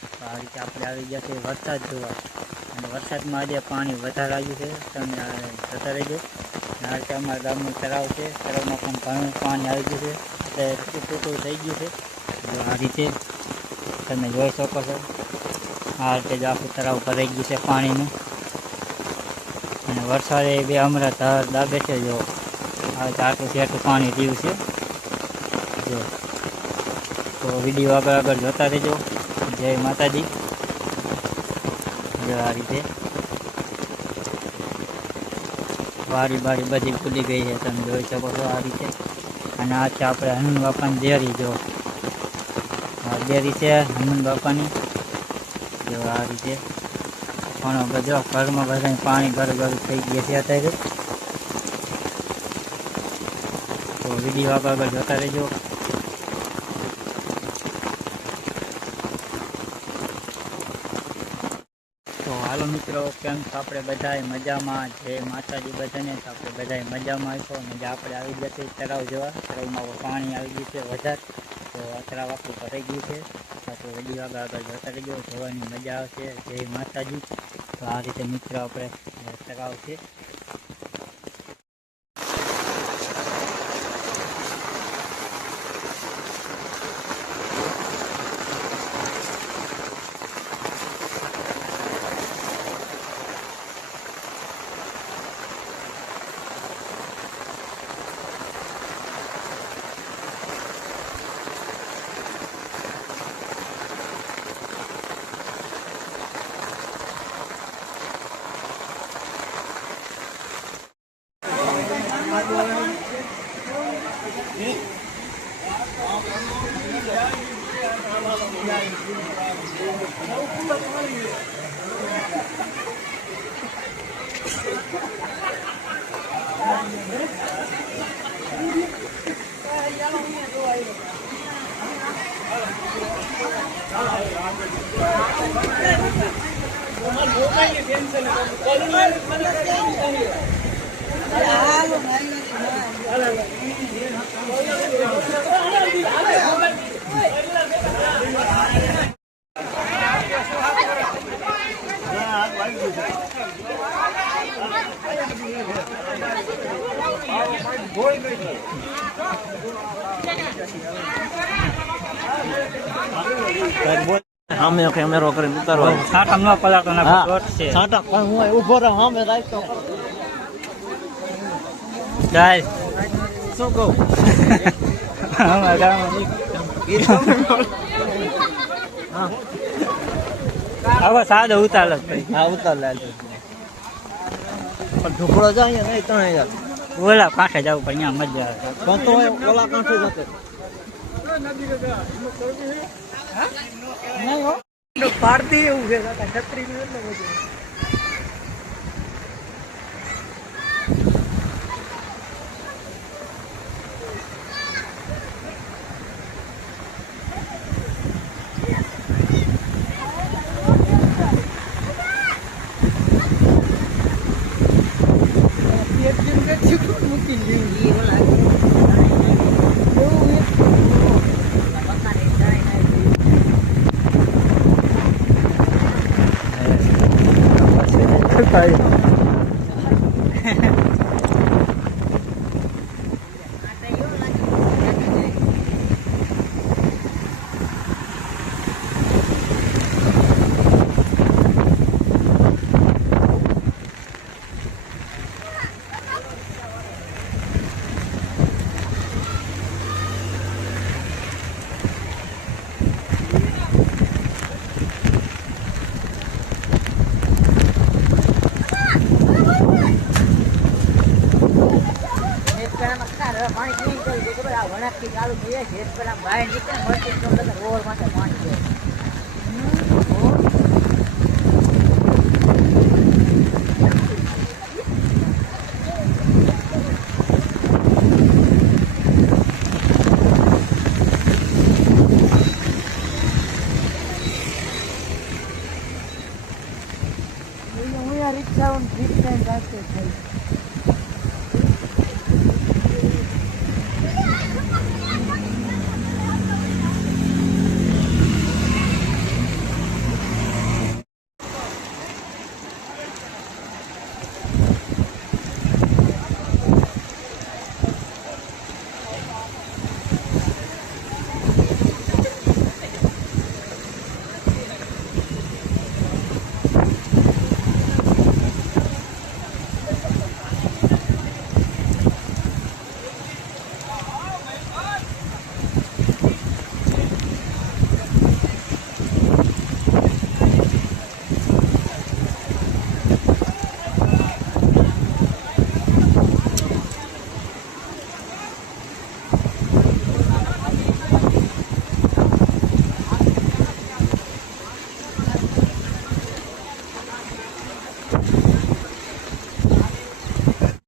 તો આ રીતે આપણે આવી ગયા છે વરસાદ જોવા, અને વરસાદમાં આજે પાણી વધારે આવ્યું છે, તમે જતા રહેજો. આ રીતે અમારા ગામનું તળાવ છે, તળાવમાં પણ ઘણું પાણી આવી ગયું છે, એટલે ટૂંકું થઈ ગયું છે. જો આ રીતે તમે જોઈ શકો છો, આ રીતે જ આખું તળાવ ભરાઈ ગયું છે પાણીનું. અને વરસાદે બે હમણાં ધાર દાબે છે. જો આ આટલું જેટલું પાણી રહ્યું છે. જો તો વિડીયો આગળ જોતા રહેજો. જય માતાજી. જો આ રીતે વાડી બારી બધી ખુલી ગઈ છે, તમે જોઈ શકો છો આ રીતે. અને આ છે આપણે હનુમાન બાપાની ડેરી. જો આ ડેરી છે હનુમાન બાપાની. જો આ રીતે ઘણો બધો ઘરમાં બધા પાણી ગરગરું થઈ ગયા છે અત્યારે. તો વિડીયો આગળ જોતા રહેજો. તો હાલો મિત્રો, કેમ છો આપણે બધાએ મજામાં? જય માતાજી બધાને. તો આપણે બધાએ મજામાં આવીશું. અને જે આપણે આવી ગયા છે તળાવ જોવા, તળાવમાં પાણી આવી ગયું છે વધારે. તો આ તળાવ આખું ભરાઈ ગયું છે. તો આપણે વિડીયો આગળ જોતા રહેજો, જોવાની મજા આવશે. જય માતાજી. તો આ રીતે મિત્રો આપણે તળાવ છે. સામે કેમેરો કરીને ઉતારવાનો. સાટા ન કલાક છે. સાટા પણ હું ઉભો રહો સામે રાખતો. જાય શું કહું? હવે સાદો ઉતાર લો. હા ઉતાર લે. પણ ઢોકળો જાય નહીં ત્રણ યાર. ઓલા કાંઠે જવું પણ અહીંયા મજા આવે. પણ તો ઓલા કાંઠે જતો પાડતી એવું છે છત્રી નું એટલે બધું. ચાલુ થઈ જાય પેલા બહાર નીકળે મળતી રોડ માટે પાણી જાય. રિક્ષા રિક્ષા